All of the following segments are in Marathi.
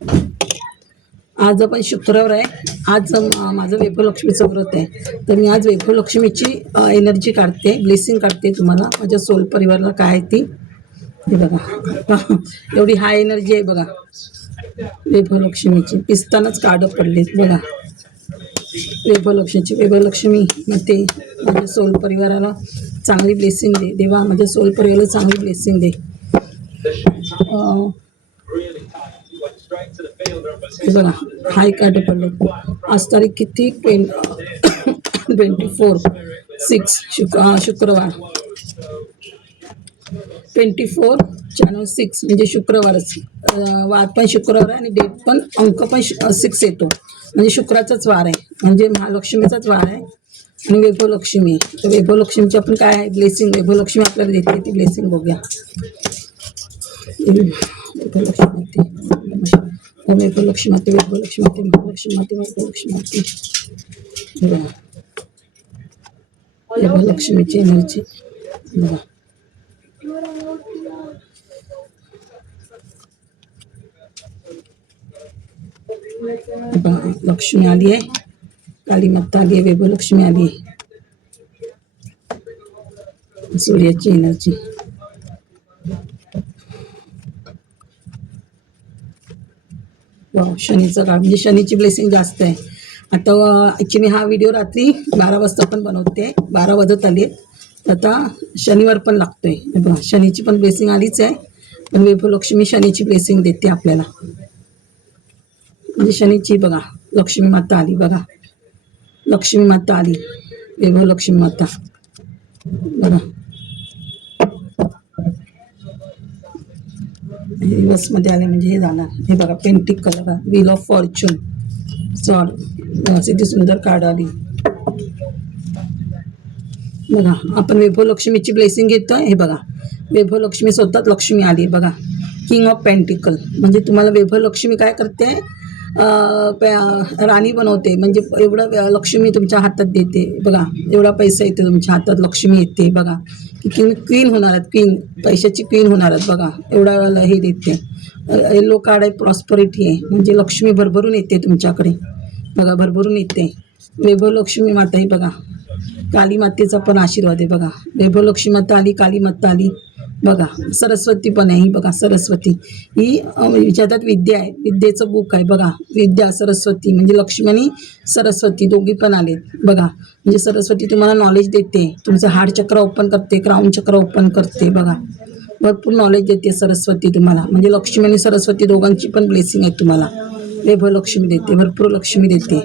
आज आपण शुक्रवार आहे. आज माझं वैभवलक्ष्मीचं व्रत आहे. तर मी आज वैभवलक्ष्मीची एनर्जी काढते, ब्लेसिंग काढते तुम्हाला. माझ्या सोल परिवाराला काय आहे ती हे बघा. एवढी हाय एनर्जी आहे बघा वैभवलक्ष्मीची. पिसतानाच कार्ड पडलेत बघा. वैभवलक्ष्मी ते माझ्या सोल परिवाराला चांगली ब्लेसिंग दे देवा. माझ्या सोल परिवाराला चांगली ब्लेसिंग दे. बघा हाय कार्ड पडले. आज तारीख किती 24/6 शुक्रवार. 24/6 म्हणजे शुक्रवारच. वार पण शुक्रवार आहे आणि डेट पण अंक पण 6 येतो. म्हणजे शुक्राचाच वार आहे, म्हणजे महालक्ष्मीचाच वार आहे आणि वैभवलक्ष्मी. तर वैभवलक्ष्मीची आपण काय आहे ब्लेसिंग वैभवलक्ष्मी आपल्याला देते ती ब्लेसिंग बघूया. वैभवलक्ष्मी वैभवलक्ष्मी माते वैभवलक्ष्मी माते महालक्ष्मी माते वैभवलक्ष्मी माते. वैभवलक्ष्मीची एनर्जी बघा. लक्ष्मी आली आहे, काली माता आली आहे, वैभवलक्ष्मी आली आहे. सूर्याची एनर्जी शनीचा काळ म्हणजे शनीची ब्लेसिंग जास्त आहे. आता ॲक्च्युली हा व्हिडिओ रात्री 12 वाजता पण बनवते. 12 वाजत आली आहेत. आता शनिवार पण लागतोय बघा. शनीची पण ब्लेसिंग आलीच आहे, पण वैभवलक्ष्मी शनीची ब्लेसिंग देते आपल्याला. म्हणजे शनीची बघा लक्ष्मी माता आली बघा. लक्ष्मी माता आली, वैभवलक्ष्मी माता बघा. रिवर्समध्ये आले म्हणजे हे जाणार. हे बघा pentacle colour wheel of fortune sword. किती सुंदर कार्ड आली बघा. आपण वैभवलक्ष्मीची ब्लेसिंग घेतोय. हे बघा वैभवलक्ष्मी स्वतःच लक्ष्मी आली बघा. किंग ऑफ पेंटिकल म्हणजे तुम्हाला वैभवलक्ष्मी काय करते, राणी बनवते. म्हणजे एवढं लक्ष्मी तुमच्या हातात देते बघा. एवढा पैसा येते तुमच्या हातात, लक्ष्मी येते बघा. की क्वीन होणार आहेत, क्वीन पैशाची क्वीन होणार आहेत बघा. एवढा हे देते. येलो कार्ड आहे, प्रॉस्परिटी आहे म्हणजे लक्ष्मी भरभरून येते तुमच्याकडे बघा, भरभरून येते. वैभवलक्ष्मी माता ही बघा. काली मातेचा पण आशीर्वाद आहे बघा. वैभवलक्ष्मी माता आली, काली माता आली बघा. सरस्वती पण आहे ही बघा. सरस्वती ही ज्याच्यात विद्या आहे, विद्येचं बुक आहे बघा. विद्या सरस्वती म्हणजे लक्ष्मी आणि सरस्वती दोघी पण आलेत बघा. म्हणजे सरस्वती तुम्हाला नॉलेज देते, तुमचं हार्ट चक्र ओपन करते, क्राऊन चक्र ओपन करते बघा. भरपूर नॉलेज देते सरस्वती तुम्हाला. म्हणजे लक्ष्मी आणि सरस्वती दोघांची पण ब्लेसिंग आहे तुम्हाला. वैभवलक्ष्मी देते, भरपूर लक्ष्मी देते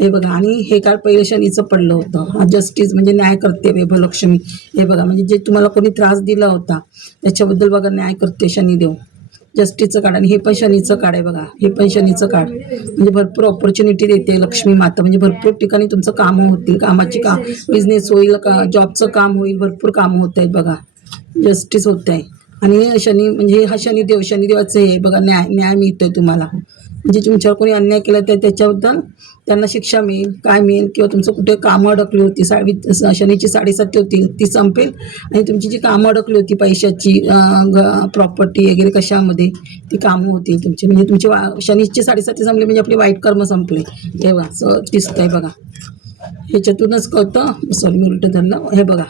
हे बघा. आणि हे काळ पहिलं शनीचं पडलं होतं. जस्टिस म्हणजे न्याय करते वैभवलक्ष्मी हे बघा. म्हणजे जे तुम्हाला कोणी त्रास दिला होता त्याच्याबद्दल बघा न्याय करते शनिदेव. जस्टिसचं कार्ड आणि हे पण शनीचं कार्ड आहे बघा. हे पण शनीचं कार्ड म्हणजे भरपूर ऑपॉर्च्युनिटी देते लक्ष्मी माता. म्हणजे भरपूर ठिकाणी तुमचं कामं होतील, कामाची बिझनेस होईल, जॉबचं काम होईल, भरपूर कामं होत आहेत बघा. जस्टिस होत आहे. आणि शनी म्हणजे हा शनिदेवाचं हे बघा. न्याय मिळतोय तुम्हाला. म्हणजे तुमच्यावर कोणी अन्याय केला तर त्याच्याबद्दल त्यांना शिक्षा मिळेल, काय मिळेल. किंवा तुमचं कुठे कामं अडकली होती, शनीची 7.5 होती ती संपेल. आणि तुमची जी कामं अडकली होती पैशाची, प्रॉपर्टी वगैरे कशामध्ये ती कामं होतील तुमची. म्हणजे तुमची शनीची 7.5 संपली म्हणजे आपले वाईट कर्म संपले तेव्हा असं दिसतंय बघा. ह्याच्यातूनच कळतं. सॉरी मी उलटं धरलं. हे बघा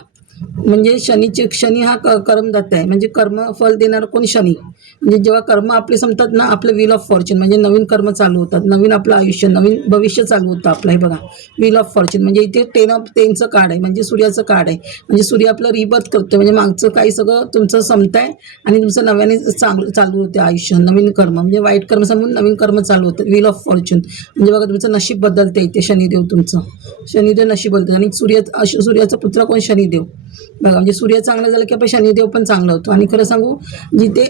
म्हणजे शनी हा कर्मदाता आहे. म्हणजे कर्म फल देणारा कोण शनी. म्हणजे जेव्हा कर्म आपले संपतात ना, आपलं व्हील ऑफ फॉर्च्यून म्हणजे नवीन कर्म चालू होतात, नवीन आपलं आयुष्य, नवीन भविष्य चालू होतं आपलं. हे बघा व्हील ऑफ फॉर्च्यून म्हणजे इथे 10 कार्ड आहे. म्हणजे सूर्याचं कार्ड आहे. म्हणजे सूर्य आपलं रिबर्थ करतो. म्हणजे मागचं काही सगळं तुमचं संपतंय आणि तुमचं नव्याने चालू होते आयुष्य. नवीन कर्म म्हणजे वाईट कर्म संपून नवीन कर्म चालू होतं. व्हील ऑफ फॉर्च्यून म्हणजे बघा तुमचं नशीब बदलते इथे शनिदेव. तुमचं शनिदेव नशीब बदलतं. आणि सूर्याचा पुत्र कोण शनिदेव बघा. म्हणजे सूर्य चांगला झाला की आपण शनिदेव पण चांगला होतो. आणि खरं सांगू जिथे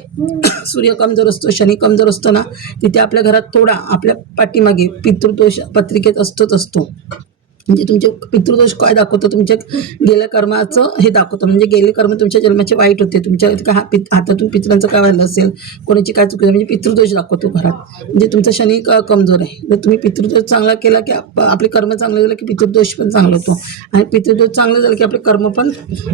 सूर्य कमजोर असतो, शनी कमजोर असतो ना, तिथे आपल्या घरात थोडा आपल्या पाठीमागे पितृदोष पत्रिकेत असतो. म्हणजे तुमचे पितृदोष काय दाखवतो, तुमच्या गेल्या कर्माचं हे दाखवतं. म्हणजे गेले कर्म तुमच्या जन्माचे वाईट होते, तुमच्या हातातून पितरांचं काय झालं असेल, कोणाची काय चुकी म्हणजे पितृदोष दाखवतो घरात. म्हणजे तुमचा शनी कमजोर आहे. जर तुम्ही पितृदोष चांगला केला की आपले कर्म चांगले झाले की पितृदोष पण चांगला होतो, आणि पितृदोष चांगलं झालं की आपले कर्म पण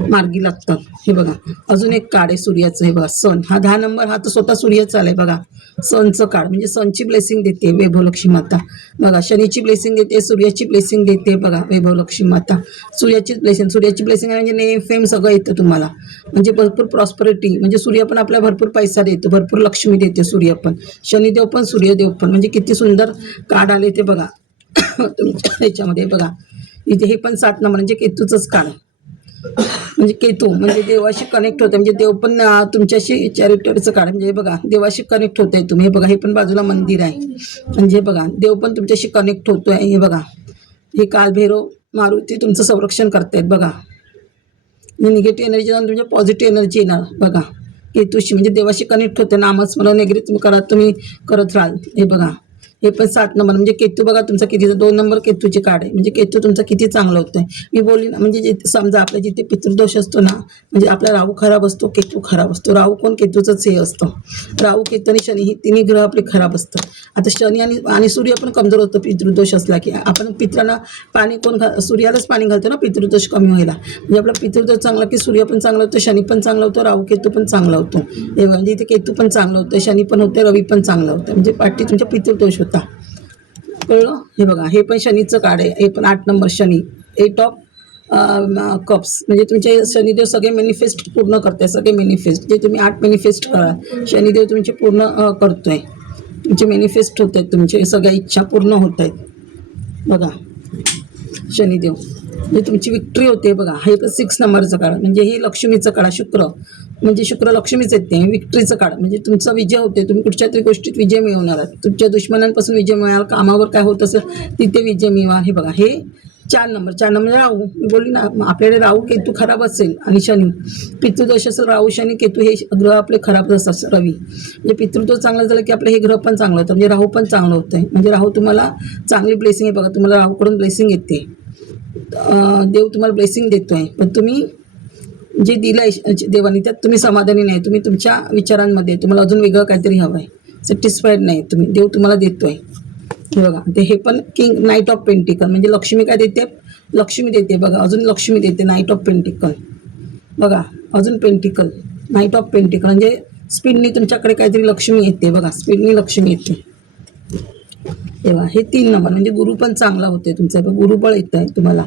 मार्गी लागतात. हे बघा, अजून एक कार्ड आहे सूर्याचं. हे बघा, सण हा 10 नंबर, हा तर स्वतः सूर्याचा आलाय बघा. सणचं कार्ड म्हणजे सणची ब्लेसिंग देते वैभव लक्ष्मी माता. बघा, शनीची ब्लेसिंग देते, सूर्याची ब्लेसिंग देते बघा वैभव लक्ष्मी माता. सूर्याची ब्लेसिंग म्हणजे नेम फेम सगळं येतं तुम्हाला. म्हणजे भरपूर प्रॉस्परिटी, म्हणजे सूर्य पण आपल्याला भरपूर पैसा देतो, भरपूर लक्ष्मी देते सूर्य पण, शनिदेव पण सूर्यदेव पण. म्हणजे किती सुंदर कार्ड आले ते बघा तुमच्या ह्याच्यामध्ये. बघा इथे हे पण 7 नंबर म्हणजे केतूचंच कार्ड. म्हणजे केतू म्हणजे देवाशी कनेक्ट होतं, म्हणजे देव पण तुमच्याशी चॅरिटीचं कार्ड. म्हणजे बघा, देवाशी कनेक्ट होत आहे तुम्ही. हे बघा, हे पण बाजूला मंदिर आहे. म्हणजे बघा, देव पण तुमच्याशी कनेक्ट होतोय. हे बघा, हे कालभैरव मारुती तुमचं संरक्षण करतायत बघा. निगेटिव्ह एनर्जी जाऊन तुमच्या पॉझिटिव्ह एनर्जी येणार बघा केतूशी. म्हणजे देवाशी कनेक्ट होते, नामस्मरण वगैरे तुम्ही करत राहाल. हे बघा, हे पण 7 नंबर म्हणजे केतू बघा तुमचा किती, 2 नंबर केतूचे कार्ड आहे. म्हणजे केतू तुमचा किती चांगला होतोय. मी बोलली ना, म्हणजे समजा आपल्या जिथे पितृदोष असतो ना, म्हणजे आपला राहू खराब असतो, केतू खराब असतो. राहू कोण, केतूचंच हे असतं. राहू, केतू आणि शनी ही तिन्ही ग्रह आपले खराब असतात. आता शनी आणि सूर्य पण कमजोर होतो पितृदोष असला की. आपण पित्रांना पाणी सूर्यालाच पाणी घालतो ना पितृदोष कमी व्हायला. म्हणजे आपला पितृदोष चांगला की सूर्य पण चांगला होतो, शनी पण चांगला होतो, राहू केतू पण चांगला होतो. हे म्हणजे इथे केतू पण चांगलं होतं, शनी पण होते, रवी पण चांगलं होतं. म्हणजे पाठी तुमच्या पितृदोष होता. कळलं. हे बघा, हे पण शनीचं कार्ड आहे. हे पण 8 नंबर शनी, 8 ऑफ कप्स. म्हणजे तुमचे शनिदेव सगळे मॅनिफेस्ट पूर्ण करताय, सगळे मॅनिफेस्ट जे तुम्ही 8 मॅनिफेस्ट करा, शनिदेव तुमचे पूर्ण करतोय. तुमचे मॅनिफेस्ट होत आहेत, तुमचे सगळ्या इच्छा पूर्ण होत आहेत बघा. शनिदेव म्हणजे तुमची विक्ट्री होते बघा. हे पण 6 नंबरचं काढ, म्हणजे हे लक्ष्मीचं काढा. शुक्र म्हणजे शुक्र लक्ष्मीच येते, विक्ट्रीचं काढ. म्हणजे तुमचा विजय होते, तुम्ही कुठच्या तरी गोष्टीत विजय मिळवणार आहात. तुमच्या दुश्मनांपासून विजय मिळाल, कामावर काय होत असेल तिथे विजय मिळवा. हे बघा, हे 4 नंबर राहू. मी बोलली ना, आपल्याकडे राहू केतू खराब असेल आणि शनी पितृदोष असेल, राहू शनी केतू हे ग्रह आपले खराब असतात. रवी म्हणजे पितृदोष चांगलं झालं की आपलं हे ग्रह पण चांगलं होतं. म्हणजे राहू पण चांगलं होतंय. म्हणजे राहू तुम्हाला चांगली ब्लेसिंग आहे बघा. तुम्हाला राहूकडून ब्लेसिंग येते, देव तुम्हाला ब्लेसिंग देतोय. पण तुम्ही जे दिलंय देवाने त्यात तुम्ही समाधानी नाही. तुम्ही तुमच्या विचारांमध्ये तुम्हाला अजून वेगळं काहीतरी हवं आहे, सॅटिस्फाईड नाही तुम्ही. देव तुम्हाला देतोय. हे बघा, ते हे पण किंग, नाईट ऑफ पेंटिकल. म्हणजे लक्ष्मी काय देते, लक्ष्मी देते बघा. अजून लक्ष्मी देते, नाईट ऑफ पेंटिकल बघा. अजून पेंटिकल, नाईट ऑफ पेंटिकल म्हणजे स्पीडनी तुमच्याकडे काहीतरी लक्ष्मी येते बघा. स्पीडनी लक्ष्मी येते तेव्हा. हे 3 नंबर म्हणजे गुरु पण चांगला होते तुमचा, गुरुबळ येत आहे तुम्हाला.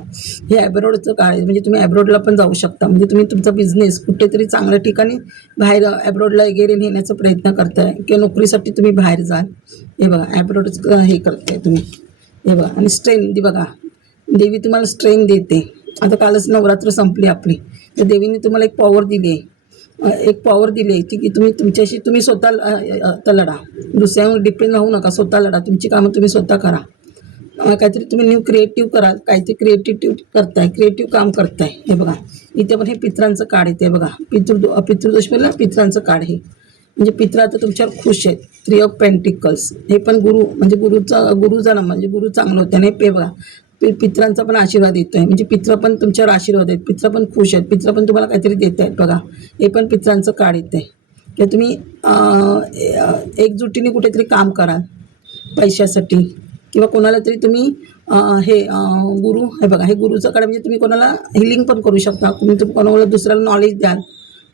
हे ॲब्रॉडचं काळ आहे, म्हणजे तुम्ही ॲब्रॉडला पण जाऊ शकता. म्हणजे तुम्ही तुमचा बिझनेस कुठेतरी चांगल्या ठिकाणी बाहेर ॲब्रॉडला वगैरे नेण्याचा प्रयत्न करताय, किंवा नोकरीसाठी तुम्ही बाहेर जाल. हे बघा, ॲब्रॉडचं हे करताय तुम्ही. हे बघा, आणि स्ट्रेंथ बघा, देवी तुम्हाला स्ट्रेंथ देते. आता कालच नवरात्र संपली आपली, तर देवीने तुम्हाला एक पॉवर दिली आहे. एक पॉवर दिली आहे की तुम्ही स्वतः लढा. दुसऱ्यावर डिपेंड राहू नका, स्वतः लढा. तुमची कामं तुम्ही स्वतः करा. काहीतरी तुम्ही न्यू क्रिएटिव्ह करा, काहीतरी क्रिएटिव्ह करताय, क्रिएटिव्ह काम करताय. हे बघा, इथे पण हे पित्रांचं कार्ड येते बघा. पितृदोष पहिला पित्रांचं कार्ड. हे म्हणजे पित्र आता तुमच्यावर खुश आहेत. 3 ऑफ पेंटिकल्स. हे पण गुरु म्हणजे गुरुचा नंबर, म्हणजे गुरु चांगलं होतं. आणि हे बघा, पित्रांचा पण आशीर्वाद येतोय. म्हणजे पित्र पण तुमच्यावर आशीर्वाद आहेत, पित्र पण खुश आहेत, पित्र पण तुम्हाला काहीतरी देत आहेत बघा. हे पण पित्रांचं कार्ड येतंय. किंवा तुम्ही एकजुटीने कुठेतरी काम कराल पैशासाठी, किंवा कोणाला तरी तुम्ही गुरु. हे बघा, हे गुरुचं कार्ड म्हणजे तुम्ही कोणाला हिलिंग पण करू शकता. तुम्ही कोणाला दुसऱ्याला नॉलेज द्याल,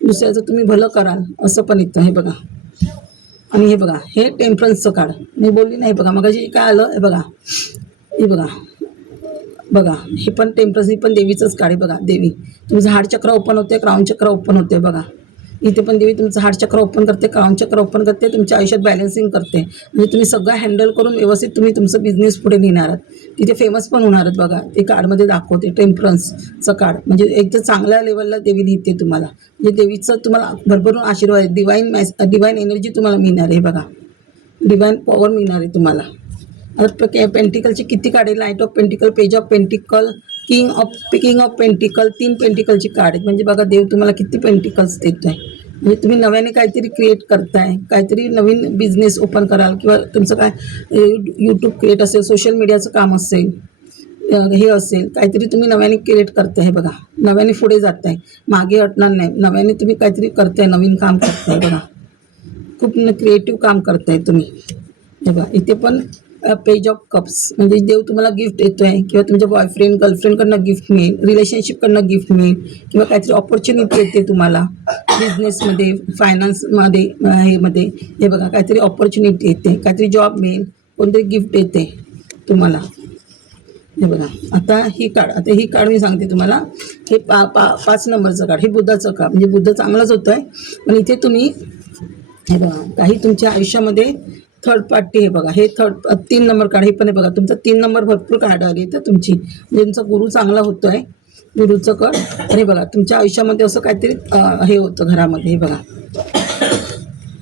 दुसऱ्याचं तुम्ही भलं कराल, असं पण येतं. हे बघा, आणि हे बघा, हे टेम्परन्सचं कार्ड. मी बोलली नाही बघा मगाशी काय आलं. हे बघा, हे बघा बघा, हे पण टेम्परन्स, ही पण देवीचंच कार्ड आहे बघा. देवी तुमचं हार्ट चक्र ओपन होते, क्राऊन चक्र ओपन होते बघा. इथे पण देवी तुमचं हार्ट चक्र ओपन करते, क्राऊन चक्र ओपन करते, तुमच्या आयुष्यात बॅलन्सिंग करते. म्हणजे तुम्ही सगळं हँडल करून व्यवस्थित तुम्ही तुमचं बिझनेस पुढे नेणार आहात. तिथे फेमस पण होणार आहेत बघा. ते कार्डमध्ये दाखवते टेम्परन्सचं कार्ड. म्हणजे एकदम चांगल्या लेवलला देवी लिहिते तुम्हाला. म्हणजे देवीचं तुम्हाला भरभरून आशीर्वाद आहे. डिवाईन एनर्जी तुम्हाला मिळणार आहे बघा. डिवाईन पॉवर मिळणार आहे तुम्हाला. आता पेंटिकलची किती कार्ड आहे. Knight of pentacle, page of pentacle, king of pentacle. 3 पेंटिकलची कार्ड आहेत. म्हणजे बघा, देव तुम्हाला किती पेंटिकल्स देत आहे. म्हणजे तुम्ही नव्याने काहीतरी क्रिएट करताय, काहीतरी नवीन बिझनेस ओपन कराल, किंवा तुमचं काय यूट्यूब क्रिएट असेल, सोशल मीडियाचं काम असेल, हे असेल काहीतरी तुम्ही नव्याने क्रिएट करताय. हे बघा, नव्याने पुढे जाताय, मागे हटणार नाही, नव्याने तुम्ही काहीतरी करताय, नवीन काम करताय. बघा, खूप क्रिएटिव्ह काम करताय तुम्ही. हे बघा, इथे पण पेज ऑफ कप्स म्हणजे देव तुम्हाला गिफ्ट देतोय किंवा तुमच्या बॉयफ्रेंड गर्लफ्रेंडकडनं गिफ्ट मिळेल, रिलेशनशिपकडनं गिफ्ट मिळेल किंवा काहीतरी ऑपॉर्च्युनिटी येते तुम्हाला बिझनेसमध्ये, फायनान्समध्ये, मध्ये. हे बघा, काहीतरी ऑपॉर्च्युनिटी येते, काहीतरी जॉब मिळेल, कोणतरी गिफ्ट येते तुम्हाला. हे बघा, आता ही कार्ड मी सांगते तुम्हाला. हे 5 नंबरचं कार्ड, हे बुधाचं कार्ड म्हणजे बुध चांगलाच होतं आहे. पण इथे तुम्ही हे बघा, काही तुमच्या आयुष्यामध्ये थर्ड पार्टी. हे बघा, हे 3 नंबर कार्ड, हे पण हे बघा, तुमचा 3 नंबर भरपूर कार्ड आली तर तुमची म्हणजे तुमचा गुरु चांगला होतो आहे, गुरुचं कार्ड. हे बघा, तुमच्या आयुष्यामध्ये असं काहीतरी हे होतं घरामध्ये. हे बघा,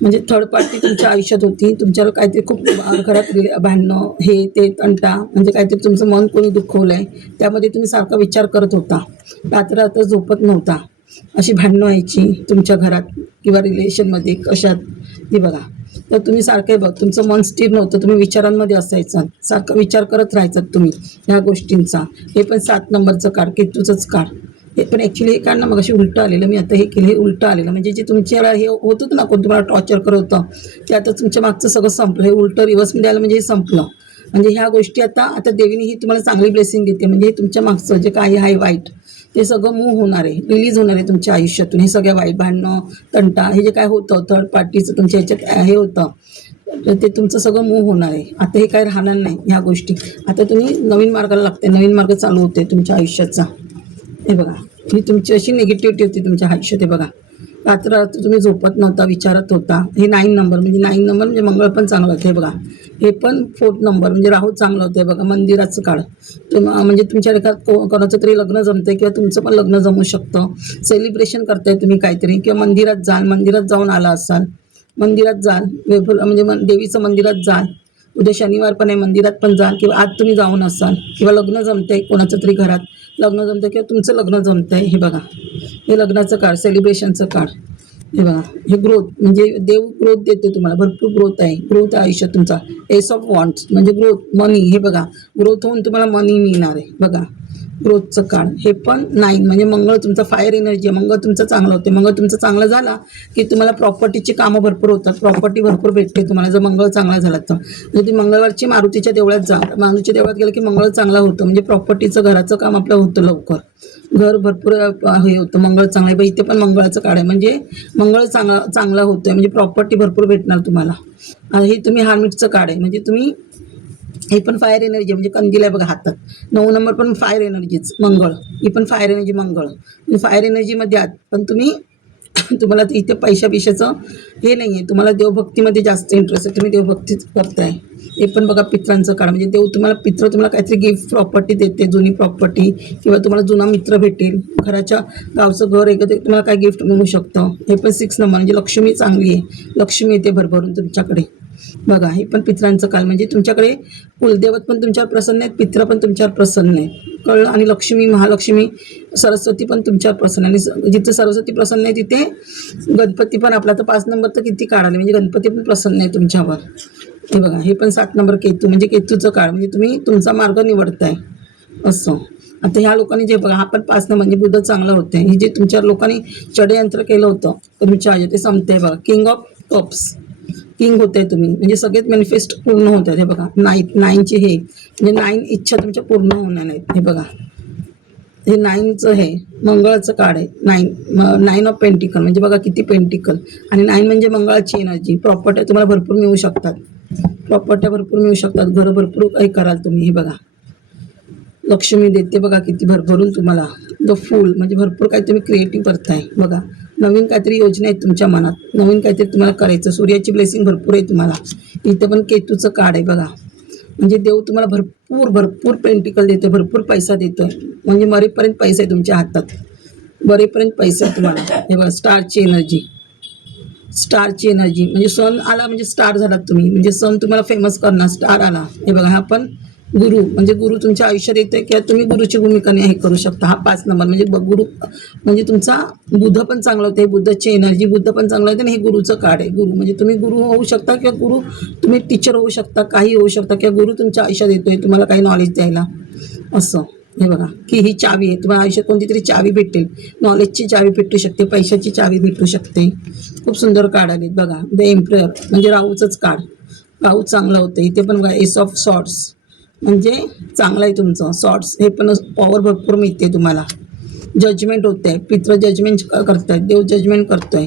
म्हणजे थर्ड पार्टी तुमच्या आयुष्यात होती, तुमच्यावर काहीतरी खूप घरात भांडणं, हे ते तंटा, म्हणजे काहीतरी तुमचं मन कोणी दुखवलं आहे, त्यामध्ये तुम्ही सारखा विचार करत होता, रात्र झोपत नव्हता, अशी भांडणं व्हायची तुमच्या घरात किंवा रिलेशनमध्ये कशात. हे बघा, तर तुम्ही सारखं बघ, तुमचं मन स्थिर नव्हतं, तुम्ही विचारांमध्ये असायचं, सारखा विचार करत राहायचात तुम्ही ह्या गोष्टींचा. हे पण 7 नंबरचं कार्ड, केतूचंच कार्ड. हे पण ॲक्च्युली हे कार्ड ना मग अशी उलटं आलेलं, मी आता हे केलं, हे उलटं आलेलं, म्हणजे जे तुमच्याला हे होत होतं ना, कोण तुम्हाला टॉर्चर करत होतं, ते आता तुमच्या मागचं सगळं संपलं. हे उलटं रिव्हर्समध्ये आलं म्हणजे हे संपलं. म्हणजे ह्या गोष्टी आता देवीने ही तुम्हाला चांगली ब्लेसिंग देते. म्हणजे हे तुमच्या मागचं जे काही आहे वाईट, ते सगळं मूव्ह होणार आहे, रिलीज होणार आहे तुमच्या आयुष्यातून. हे सगळ्या वाईट भांडणं, तंटा, हे जे काय होतं थर्ड पार्टीचं तुमच्या ह्याच्यात हे होतं, ते तुमचं सगळं मूव्ह होणार आहे. आता हे काय राहणार नाही ह्या गोष्टी. आता तुम्ही नवीन मार्गाला लागते, नवीन मार्ग चालू होते तुमच्या आयुष्याचा. हे बघा, ही तुमची अशी निगेटिव्हिटी होती तुमच्या आयुष्यात. हे बघा, रात्र तुम्ही झोपत नव्हता, विचारत होता. हे 9 नंबर म्हणजे 9 नंबर म्हणजे मंगळ पण चांगलं होतं. हे बघा, हे पण 4 नंबर म्हणजे राहू चांगलं होतं. हे बघा, मंदिराचं काळ, म्हणजे तुमच्या रेखात कोणाचं तरी लग्न जमतंय किंवा तुमचं पण लग्न जमू शकतं. सेलिब्रेशन करताय तुम्ही काहीतरी किंवा मंदिरात जाऊन आला असाल, मंदिरात जाल, म्हणजे देवीचं मंदिरात जाल. उद्या शनिवार पण आहे, मंदिरात पण जाल किंवा आज तुम्ही जाऊन असाल किंवा लग्न जमतंय कोणाचं तरी घरात, लग्न जमतंय किंवा तुमचं लग्न जमतंय. हे बघा, हे लग्नाचं कार्ड, सेलिब्रेशनचं कार्ड. हे बघा, हे ग्रोथ म्हणजे देव ग्रोथ देते तुम्हाला, भरपूर ग्रोथ आहे, ग्रोथ आहे आयुष्यात तुमचा. एस ऑफ वॉन्ट्स म्हणजे ग्रोथ, मनी. हे बघा, ग्रोथ होऊन तुम्हाला मनी मिळणार आहे. बघा, ग्रोथचं कार्ड. हे पण 9 म्हणजे मंगळ तुमचा फायर एनर्जी आहे, मंगळ तुमचं चांगलं होते. मंगळ तुमचं चांगलं झाला की तुम्हाला प्रॉपर्टीची कामं भरपूर होतात, प्रॉपर्टी भरपूर भेटते तुम्हाला जर मंगळ चांगला झाला तर. म्हणजे तुम्ही मंगळवारची मारुतीच्या देवळात जा, मारुतीच्या देवळात गेलं की मंगळ चांगला होतं, म्हणजे प्रॉपर्टीचं घराचं काम आपलं होतं लवकर, घर भरपूर हे होतं. मंगळ चांगलं आहे, इथे पण मंगळाचं कार्ड आहे, म्हणजे मंगळ चांगलं होतं, म्हणजे प्रॉपर्टी भरपूर भेटणार तुम्हाला. हे तुम्ही हार्मिटचं कार्ड आहे, म्हणजे तुम्ही हे पण फायर एनर्जी म्हणजे कंदील आहे बघा हातात. 9 नंबर पण फायर एनर्जीच मंगळ, ही पण फायर एनर्जी मंगळ, फायर एनर्जीमध्ये आहात. पण तुम्हाला इथे पैशाचं हे नाही आहे, तुम्हाला देवभक्तीमध्ये जास्त इंटरेस्ट आहे, तुम्ही देवभक्तीच करताय. हे पण बघा, पित्रांचं काळ म्हणजे देव तुम्हाला काहीतरी गिफ्ट प्रॉपर्टी देते, जुनी प्रॉपर्टी किंवा तुम्हाला जुना मित्र भेटेल, घराच्या गावचं घर एकत्र तुम्हाला काय गिफ्ट मिळू शकतं. हे पण 6 नंबर म्हणजे लक्ष्मी चांगली आहे, लक्ष्मी येते भरभरून तुमच्याकडे. बघा, हे पण पित्रांचं काळ म्हणजे तुमच्याकडे कुलदेवत पण तुमच्यावर प्रसन्न आहेत, पित्र पण तुमच्यावर प्रसन्न आहेत, कळलं. आणि लक्ष्मी, महालक्ष्मी, सरस्वती पण तुमच्यावर प्रसन्न आहे. आणि जिथे सरस्वती प्रसन्न आहे तिथे गणपती पण आपला. तर 5 नंबर तर किती काढाले, म्हणजे गणपती पण प्रसन्न आहे तुमच्यावर. हे बघा, हे पण 7 नंबर केतू म्हणजे केतूचं काळ, म्हणजे तुम्ही तुमचा मार्ग निवडताय असं. आता ह्या लोकांनी जे बघा, हा पण 5 नंबर म्हणजे बुध चांगलं होतं. हे जे तुमच्या लोकांनी षडयंत्र केलं होतं तुमच्या ते संपतंय. बघा, किंग ऑफ कप्स, किंग होते तुम्ही, म्हणजे सगळेच मॅनिफेस्ट पूर्ण होत आहेत. हे बघा, 9चे हे म्हणजे 9 इच्छा तुमच्या पूर्ण होणार नाहीत. हे बघा, हे 9चं हे मंगळाचं कार्ड आहे. 9 ऑफ पेंटिकल म्हणजे बघा किती पेंटिकल, आणि 9 म्हणजे मंगळाची एनर्जी. प्रॉपर्ट्या तुम्हाला भरपूर मिळू शकतात, प्रॉपर्ट्या भरपूर मिळू शकतात, घरं भरपूर काही कराल तुम्ही. हे बघा, लक्ष्मी देते बघा किती भरभरून तुम्हाला. द फूल म्हणजे भरपूर काही तुम्ही क्रिएटिव्ह करताय. बघा, नवीन काहीतरी योजना आहेत तुमच्या मनात, नवीन काहीतरी तुम्हाला करायचं. सूर्याची ब्लेसिंग भरपूर आहे तुम्हाला. इथं पण केतूचं कार्ड आहे बघा, म्हणजे देव तुम्हाला भरपूर पेंटिकल देतो, भरपूर पैसा देतोय, म्हणजे मरेपर्यंत पैसा आहे तुमच्या हातात, बरेपर्यंत पैसा आहे तुम्हाला. हे बघा, स्टारची एनर्जी म्हणजे सन आला म्हणजे स्टार झालात तुम्ही, म्हणजे सन तुम्हाला फेमस करणार, स्टार आला. हे बघा, हा पण गुरु म्हणजे गुरु तुमच्या आयुष्यात येते किंवा तुम्ही गुरुची भूमिकाने हे करू शकता. हा 5 नंबर म्हणजे गुरु म्हणजे तुमचा बुध पण चांगलं होते, बुधाची एनर्जी, बुध पण चांगलं होते. आणि हे गुरुचं कार्ड आहे. गुरु म्हणजे तुम्ही गुरु होऊ शकता किंवा तुम्ही टीचर होऊ शकता, काही होऊ शकता, किंवा गुरु तुमच्या आयुष्यात येतोय तुम्हाला काही नॉलेज द्यायला. असं. हे बघा की ही चावी आहे, तुम्हाला आयुष्यात कोणती तरी चावी भेटेल, नॉलेजची चावी भेटू शकते, पैशाची चावी भेटू शकते. खूप सुंदर कार्ड आलेत बघा. द एम्प्रयर म्हणजे राहूचंच कार्ड. राहू चांगलं होतं. इथे पण बघा एस ऑफ सॉर्ट्स म्हणजे चांगलं आहे तुमचं. सॉर्ट्स हे पण पॉवर भरपूर मिळते तुम्हाला. जजमेंट होते, पित्र जजमेंट करतायत, देव जजमेंट करतोय.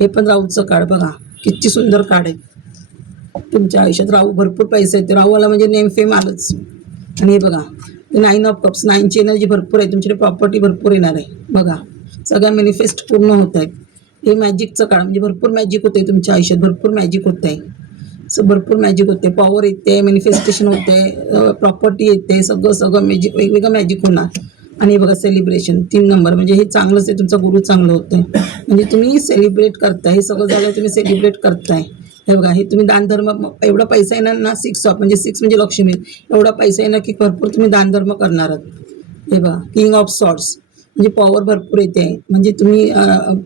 हे पण राहूचं कार्ड बघा, किती सुंदर कार्ड आहे. तुमच्या आयुष्यात राहू भरपूर पैसे आहेत. राहू आला म्हणजे नेम फेम आलंच. आणि हे बघा नाईन ऑफ कप्स, नाईनची एनर्जी भरपूर आहे तुमच्याकडे, प्रॉपर्टी भरपूर येणार आहे बघा. सगळ्या मॅनिफेस्ट पूर्ण होत आहेत. हे मॅजिकचं काळ म्हणजे भरपूर मॅजिक होते तुमच्या आयुष्यात, भरपूर मॅजिक होत आहे. भरपूर मॅजिक होते, पॉवर येते, मॅनिफेस्टेशन होते, प्रॉपर्टी येते, सगळं सगळं मॅजिक, वेगवेगळं मॅजिक होणार. आणि बघा सेलिब्रेशन 3 नंबर म्हणजे हे चांगलंच आहे, तुमचा गुरु चांगलं होतं आहे म्हणजे तुम्ही सेलिब्रेट करताय. हे सगळं झालं तुम्ही सेलिब्रेट करताय. हे बघा हे तुम्ही दानधर्म, एवढा पैसा येणार ना, 6 ऑफ म्हणजे 6 म्हणजे लक्ष्मी, एवढा पैसा येणार की भरपूर तुम्ही दानधर्म करणार आहात. हे बघा किंग ऑफ सॉर्ट्स म्हणजे पॉवर भरपूर येते, म्हणजे तुम्ही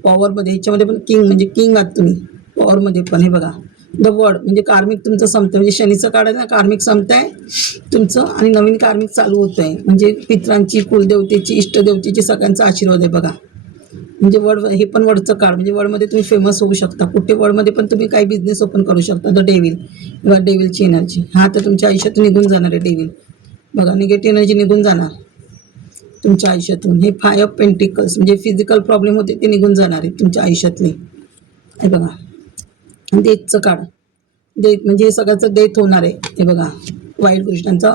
पॉवरमध्ये ह्याच्यामध्ये पण किंग म्हणजे किंग आहात तुम्ही पॉवरमध्ये पण. हे बघा द वर्ड म्हणजे कार्मिक तुमचं संपतं, म्हणजे शनीचं काढ आहे ना, कार्मिक संपतंय तुमचं आणि नवीन कार्मिक चालू होतं आहे. म्हणजे पित्रांची, कुलदेवतेची, इष्टदेवतेची सगळ्यांचा आशीर्वाद आहे बघा. म्हणजे वड हे पण वडचं कार्ड म्हणजे वडमध्ये तुम्ही फेमस होऊ शकता. कुठे वडमध्ये पण तुम्ही काही बिझनेस ओपन करू शकता. द डेव्हिल किंवा डेव्हिलची एनर्जी हा तर तुमच्या आयुष्यातून निघून जाणार आहे. डेव्हिल बघा निगेटिव्ह एनर्जी निघून जाणार तुमच्या आयुष्यातून. हे 5 ऑफ पेंटिकल्स म्हणजे फिजिकल प्रॉब्लेम होते ते निघून जाणार आहे तुमच्या आयुष्यातले. हे बघा डेथचं कार्ड, डेथ म्हणजे हे सगळ्याचं डेथ होणार आहे. हे बघा वाईट गोष्टींचा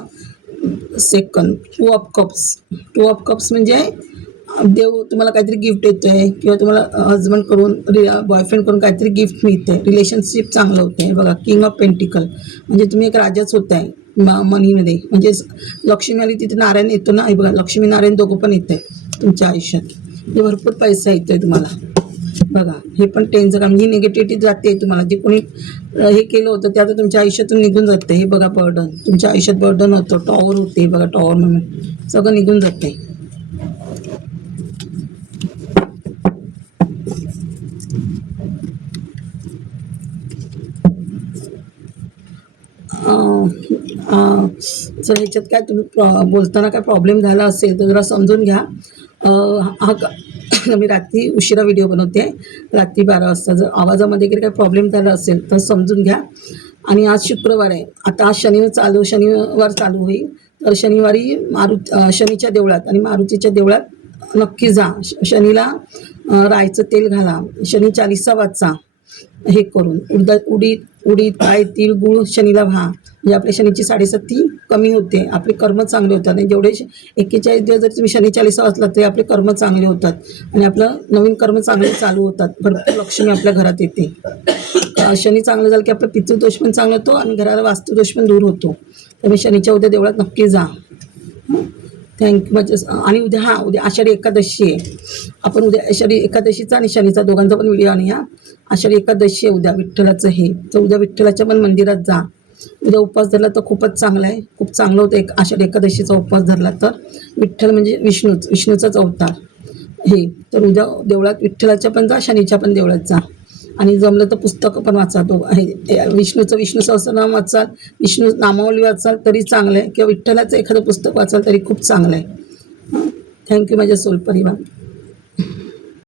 second. 2 of cups, 2 of cups म्हणजे देव तुम्हाला काहीतरी गिफ्ट येतो आहे किंवा तुम्हाला हजबंडकडून, बॉयफ्रेंडकडून काहीतरी गिफ्ट मिळतं आहे, रिलेशनशिप चांगलं होतं आहे. बघा किंग ऑफ पेंटिकल म्हणजे तुम्ही एक राजाच होत आहे मनीमध्ये. म्हणजे लक्ष्मी आली तिथे नारायण येतो ना. हे बघा लक्ष्मी नारायण दोघं पण येत आहे तुमच्या आयुष्यात. म्हणजे भरपूर पैसा येतो आहे तुम्हाला बघा. हे पण टेन्शन काम ही निगेटिव्हिटी जाते तुम्हाला. जे कोणी हे केलं होतं ते आता तुमच्या आयुष्यातून निघून जाते. हे बघा बर्डन तुमच्या आयुष्यात बर्डन होतं, टॉवर होते बघा, टॉवर म्हणून सगळं निघून जाते. जर ह्याच्यात काय तुम्ही बोलताना काय प्रॉब्लेम झाला असेल तर जरा समजून घ्या. हा मी रात्री उशिरा व्हिडिओ बनवते, रात्री 12 वाजता. जर आवाजामध्ये वगैरे काही प्रॉब्लेम झाला असेल तर समजून घ्या. आणि आज शुक्रवार आहे, आता आज शनिवार चालू होईल. तर शनिवारी शनीच्या देवळात आणि मारुतीच्या देवळात नक्की जा. शनीला राईचं तेल घाला, शनी चालीसा वाचा. हे करून उडीद काय तीळ गूळ शनीला व्हा, म्हणजे आपल्या शनीची 7.5 कमी होते, आपले कर्म चांगले होतात. आणि जेवढे 41 दिवस जर तुम्ही शनी 40 वाचलात तरी आपले कर्म चांगले होतात आणि आपलं नवीन कर्म चांगले चालू होतात. भरपूर लक्ष्मी आपल्या घरात येते. शनी चांगलं झालं की आपला पितृदोष पण चांगला होतो आणि घराला वास्तुदोष पण दूर होतो. त्यामुळे शनीच्या उद्या देवळात नक्की जा. थँक्यू म्हणजे. आणि उद्या आषाढी एकादशी आहे. आपण उद्या आषाढी एकादशीचा आणि शनीचा दोघांचा पण व्हिडिओ आणूया. आषाढी एकादशी आहे उद्या, विठ्ठलाचं हे. तर उद्या विठ्ठलाच्या पण मंदिरात जा. उद्या उपवास धरला तर खूपच चांगला आहे, खूप चांगलं होतं. आषाढी एकादशीचा उपवास धरला तर विठ्ठल म्हणजे विष्णूचाच अवतार हे. तर उद्या देवळात विठ्ठलाच्या पण जा, शनीच्या पण देवळात जा. आणि जमलं तर पुस्तकं पण वाचा. तो आहे विष्णू सहस्रनाम वाचाल, विष्णू नामावली वाचाल तरी चांगलं आहे, किंवा विठ्ठलाचं एखादं पुस्तक वाचाल तरी खूप चांगलं आहे. थँक्यू माझ्या सोल परिवार.